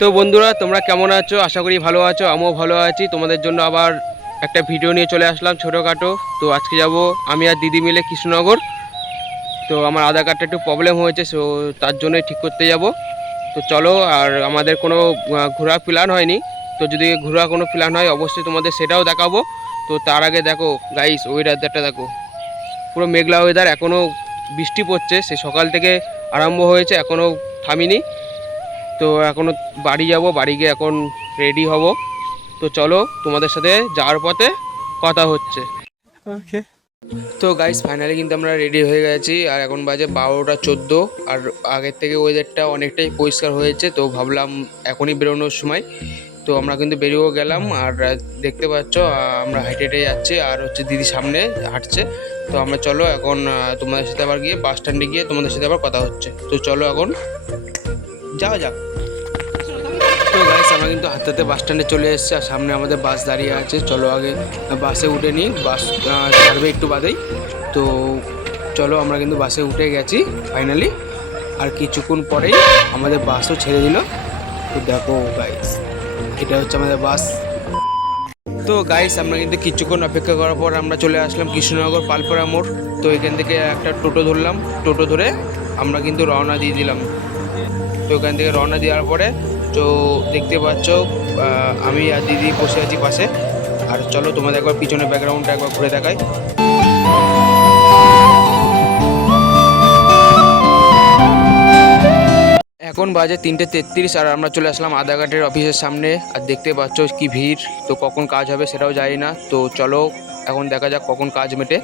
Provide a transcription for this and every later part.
তো বন্ধুরা, তোমরা কেমন আছো? আশা করি ভালো আছো, আমিও ভালো আছি। তোমাদের জন্য আবার একটা ভিডিও নিয়ে চলে আসলাম ছোটোখাটো। তো আজকে যাব আমি আর দিদি মিলে কৃষ্ণনগর। তো আমার আধার কার্ডটা একটু প্রবলেম হয়েছে সো তার জন্যই ঠিক করতে যাব। তো চলো, আর আমাদের কোনো ঘোরা প্ল্যান হয়নি। তো যদি ঘোরা কোনো প্ল্যান হয়, অবশ্যই তোমাদের সেটাও দেখাবো। তো তার আগে দেখো গাইস ওয়েদারটা দেখো। পুরো মেঘলা ওয়েদার এখনও বৃষ্টি পড়ছে। সে সকাল থেকে আরম্ভ হয়েছে এখনও থামিনি। তো এখনও বাড়ি যাব বাড়ি গিয়ে এখন রেডি হব। তো চলো তোমাদের সাথে যাওয়ার পথে কথা হচ্ছে. তো গাইস ফাইনালি কিন্তু আমরা রেডি হয়ে গেছি। আর এখন বাজে বারোটা চোদ্দ। আর আগের থেকে ওয়েদারটা অনেকটাই পরিষ্কার হয়েছে তো ভাবলাম এখনই বেরোনোর সময়। তো আমরা কিন্তু বেরিয়েও গেলাম আর দেখতে পাচ্ছ আমরা হেঁটে হেঁটে যাচ্ছি আর হচ্ছে দিদি সামনে হাঁটছে। তো আমরা চলো এখন তোমাদের সাথে আবার গিয়ে বাস স্ট্যান্ডে গিয়ে তোমাদের সাথে আবার কথা হচ্ছে। তো চলো এখন যাওয়া যাক। তো গাইস আমরা কিন্তু হাতে হাতে বাস স্ট্যান্ডে চলে এসেছি আর সামনে আমাদের বাস দাঁড়িয়ে আছে। চলো আগে বাসে উঠে নিই। বাস ছাড়বে একটু বাদেই। তো চলো আমরা কিন্তু বাসে উঠে গেছি ফাইনালি আর কিছুক্ষণ পরেই আমাদের বাসও ছেড়ে দিল। তো দেখো গাইস এটা হচ্ছে আমাদের বাস তো গাইস আমরা কিন্তু কিছুক্ষণ অপেক্ষা করার পর আমরা চলে আসলাম কৃষ্ণনগর পালপাড়া মোড়। তো এখান থেকে একটা টোটো ধরলাম। টোটো ধরে আমরা কিন্তু রওনা দিয়ে দিলাম। তো ওখান থেকে রওনা দেওয়ার পরে তো দেখতে পাচ্ছ আমি আর দিদি বসে আছি পাশে। আর চলো তোমাদের একবার পিছনে ব্যাকগ্রাউন্ডটা একবার ঘুরে দেখাই। এখন বাজে তিনটে তেত্রিশ আর আমরা চলে আসলাম কার্ডের অফিসের সামনে। আর দেখতে পাচ্ছ কি ভিড়, তো কখন কাজ হবে সেটাও জানি না। তো চলো, এখন দেখা যাক কখন কাজ মেটে।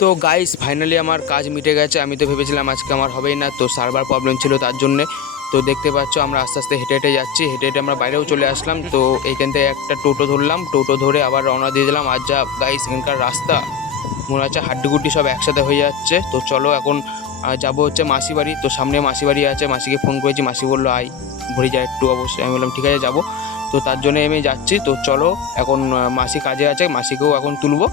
তো গাইস ফাইনালি আমার কাজ মিটে গেছে। আমি তো ভেবেছিলাম আজকে আমার হবেই না, তো সার্ভার প্রবলেম ছিল তার জন্যে। তো দেখতে পাচ্ছ আমরা আস্তে আস্তে হেঁটে হেঁটে যাচ্ছি। হেঁটে হেঁটে আমরা বাইরেও চলে আসলাম। তো এইখান থেকে একটা টোটো ধরলাম। টোটো ধরে আবার রওনা দিয়ে দিলাম। আর যা গাইস এখানকার রাস্তা মনে হচ্ছে হাড্ডিগুড্ডি সব একসাথে হয়ে যাচ্ছে। তো চলো এখন যাব হচ্ছে মাসি বাড়ি তো সামনে মাসি বাড়ি আছে। মাসিকে ফোন করেছি। মাসি বলল আই ঘুরে যায় একটু অবশ্যই। আমি বললাম, ঠিক আছে, যাব। তো তার জন্য আমি যাচ্ছি। তো চলো, এখন মাসি কাজে আছে। মাসিকেও এখন তুলবো।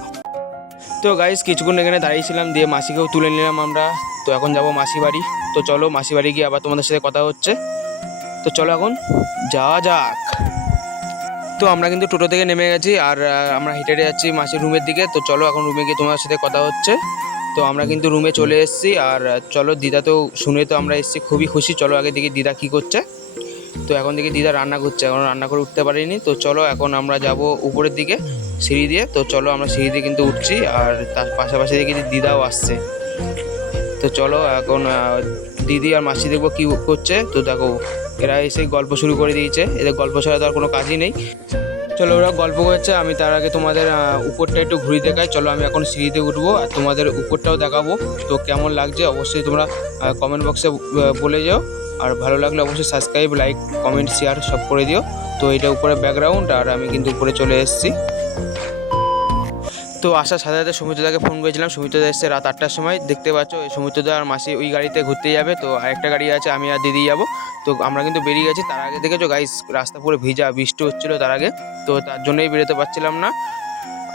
তো গাইস কিছুক্ষণ এখানে দাঁড়িয়েছিলাম, দিয়ে মাসিকেও তুলে নিলাম আমরা। তো এখন যাব মাসি বাড়ি। তো চলো মাসি বাড়ি গিয়ে আবার তোমাদের সাথে কথা হচ্ছে। তো চলো এখন, যাওয়া যাক। তো আমরা কিন্তু টোটো থেকে নেমে গেছি, আর আমরা হেঁটে হেঁটে যাচ্ছি মাসির রুমের দিকে। তো চলো এখন রুমে গিয়ে তোমার সাথে কথা হচ্ছে। তো আমরা কিন্তু রুমে চলে এসেছি, আর, চলো দিদা তো শুনে তো আমরা এসেছি, খুবই খুশি। চলো আগে দেখি দিদা কী করছে। তো এখন দেখি দিদা রান্না করছে, এখন রান্না করে উঠতে পারিনি। তো চলো এখন আমরা যাব উপরের দিকে। সিঁড়ি দিয়ে। তো চলো আমরা সিঁড়ি দিয়ে কিন্তু উঠছি, আর তার পাশাপাশি দেখি যে দিদাও আসছে। তো চলো এখন দিদি আর মাসি দেখব কী করছে। তো দেখো, এরা এসে গল্প শুরু করে দিয়েছে। এদের গল্প ছাড়া তো আর কোনো কাজই নেই। চলো ওরা গল্প করছে, আমি তার আগে তোমাদের উপরটা একটু ঘুরে দেখাই। চলো আমি এখন সিঁড়িতে উঠবো, আর তোমাদের উপরটাও দেখাবো। তো কেমন লাগছে অবশ্যই তোমরা কমেন্ট বক্সে বলে যাও। আর ভালো লাগলে অবশ্যই সাবস্ক্রাইব লাইক কমেন্ট শেয়ার সব করে দিও। তো এটা উপরে ব্যাকগ্রাউন্ড আর আমি কিন্তু উপরে চলে এসেছি। তো আসার সাথে সাথে সুমিত্রদাকে ফোন করেছিলাম। সুমিত্রদা এসছে রাত আটটার সময়। দেখতে পাচ্ছ ওই সুমিত্রদা আর মাসি ওই গাড়িতে ঘুরতে যাবে। তো আরেকটা গাড়ি আছে, আমি আর দিদি যাব। তো আমরা কিন্তু বেরিয়ে গেছি। তার আগে দেখেছ গাইস রাস্তা পুরো ভিজা, বৃষ্টি হচ্ছিল তার আগে। তো তার জন্যই বেরোতে পারছিলাম না।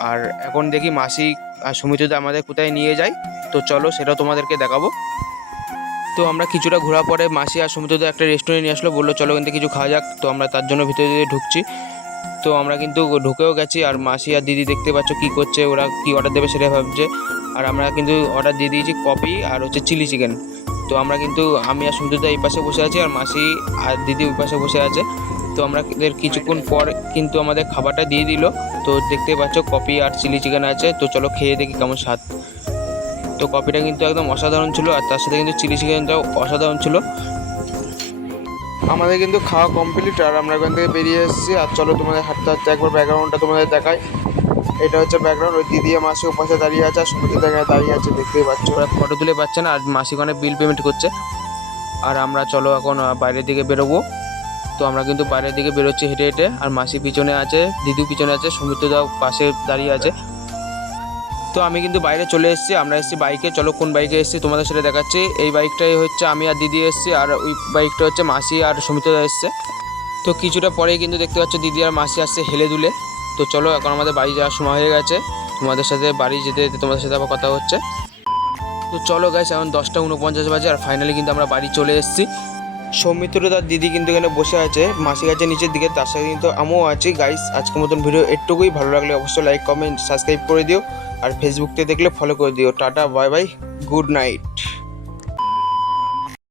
আর এখন দেখি মাসি আর সুমিত্রদা আমাদের কোথায় নিয়ে যায়। তো চলো সেটা তোমাদেরকে দেখাবো। তো আমরা কিছুটা ঘোরার পরে মাসি আর সুমিত্রদা একটা রেস্টুরেন্ট নিয়ে আসলো। বলল, চলো কিন্তু কিছু খাওয়া যাক। তো আমরা তার জন্য ভিতরে ঢুকছি। তো আমরা কিন্তু ঢুকেও গেছি আর মাসি আর দিদি দেখতে পাচ্ছ কি করছে, ওরা কি অর্ডার দেবে সেটা ভাবছে। আর আমরা কিন্তু অর্ডার দিয়ে দিয়েছি কপি আর হচ্ছে চিলি চিকেন। তো আমরা কিন্তু, আমি আর সুন্দরদা এই পাশে বসে আছি আর মাসি আর দিদি ওই পাশে বসে আছে। তো আমরা কিছুক্ষণ পর কিন্তু আমাদের খাবারটা দিয়ে দিল। তো দেখতে পাচ্ছ কপি আর চিলি চিকেন আছে, তো চলো খেয়ে দেখি কেমন স্বাদ। তো কপিটা কিন্তু একদম অসাধারণ ছিল আর তার সাথে কিন্তু চিলি চিকেনটাও অসাধারণ ছিল। আমাদের কিন্তু খাওয়া কমপ্লিট আর আমরা এখান থেকে বেরিয়ে এসেছি। আর চলো তোমাদের হাঁটতে হাঁটতে একবার ব্যাকগ্রাউন্ডটা তোমাদের দেখাই। এটা হচ্ছে ব্যাকগ্রাউন্ড ওই দিদি মাসি ওপাশে দাঁড়িয়ে আছে আর সমুদ্র জায়গায় দাঁড়িয়ে আছে, দেখতেই পাচ্ছ। ওরা ফটো তুলে পাচ্ছে না আর মাসি ওখানে বিল পেমেন্ট করছে। আর আমরা চলো এখন বাইরের দিকে বেরোবো। তো আমরা কিন্তু বাইরের দিকে বেরোচ্ছি হেঁটে হেঁটে। আর মাসি পিছনে আছে, দিদু পিছনে আছে সৌমিত্রদাও পাশে দাঁড়িয়ে আছে। তো আমি কিন্তু বাইরে চলে এসেছি, আমরা এসেছি বাইকে। চলো কোন বাইকে এসেছি তোমাদের সেটা দেখাচ্ছি। এই বাইকটাই হচ্ছে আমি আর দিদি এসেছি, আর ওই বাইকটা হচ্ছে মাসি আর সুমিত্রদা এসছে। তো কিছুটা পরেই কিন্তু দেখতে পাচ্ছ দিদি আর মাসি আসছে হেলে দুলে। তো চলো এখন আমাদের বাড়ি যাওয়ার সময় হয়ে গেছে। তোমাদের সাথে বাড়ি যেতে যেতে তোমাদের সাথে আবার কথা হচ্ছে। তো চলো গাইস এখন দশটা উনপঞ্চাশ বাজে আর ফাইনালি কিন্তু আমরা বাড়ি চলে এসেছি। সৌমিত্র তার দিদি কিন্তু এখানে বসে আছে। মাসি গাছে নিচের দিকে, তার সাথে কিন্তু আমিও আছি। গাইস আজকের মতন ভিডিও এটুকুই। ভালো লাগলে অবশ্যই লাইক কমেন্ট সাবস্ক্রাইব করে দিও। আর ফেসবুকতে দেখলে ফলো করে দিও। Tata bye bye good night